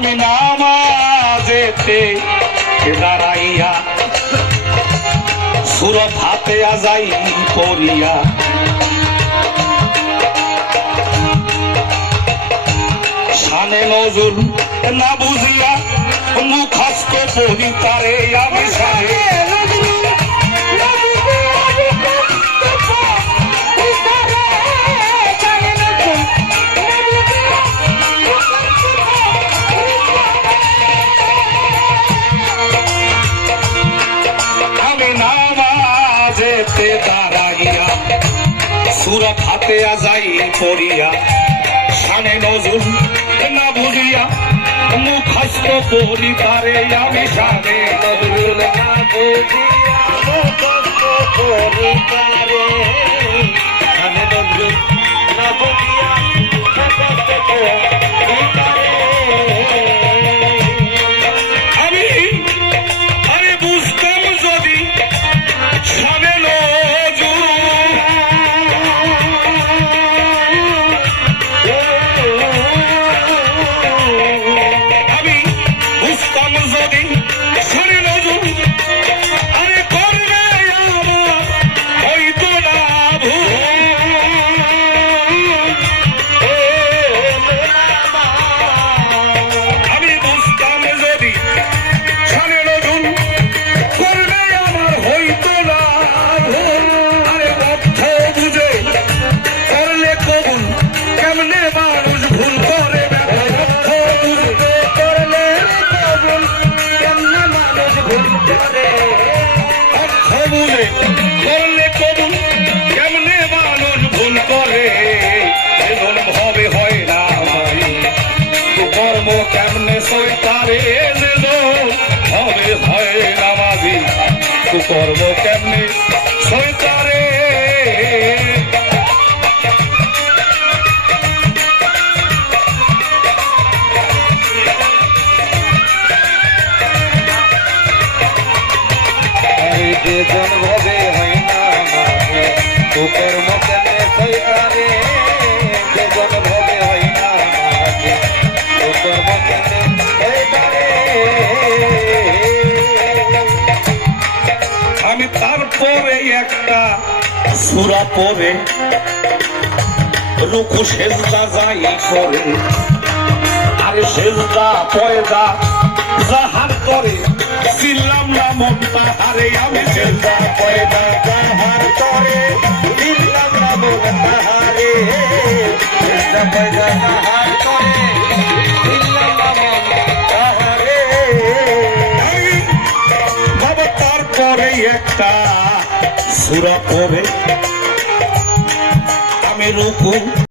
আমি নামাজেতে দাঁড়াইয়া সুরত হাতে আজাই পড়িয়া শানে নজরুল না বুঝিয়া মুখস্থ পড়ি তারে আমি শানে দাঁড়াইয়া সুরত হাতে আজাই পড়িয়া শানে নজরুল না বুঝিয়া মুখস্থ পড়ি তারে আমি শানে নজরুল না বুঝিয়া মুখস্থ পড়ি তারে শানে নজরুল না বুঝিয়া মুখস্থ পড়ি তারে আমি বুঝতাম যদি শানে করলে কবুল কেমনে মানুষ ভুল করে এমন ভাবে হয় না ভাই কর্ম কেমনে সইতারে হবে হয় না মাঝি কর্ম কেমনে সইতারে জন্মবে হয় না বুকের মধ্যে সইতারে জন্মবে হয় না বুকের মধ্যে সইতারে আমি তারপরে একটা সূরা পড়ে রুকু সেজদা যাই করে আর সেজদা পয়দা জাহার করে ছিলাম না মন তাহারে আমি সেজদা পয়দা জাহার করে ছিলাম না মন তাহারে সেজদা পয়দা জাহার করে ছিলাম না মন তাহারে বাবা তারপরে একটা সূরা পড়ে আমি রুকু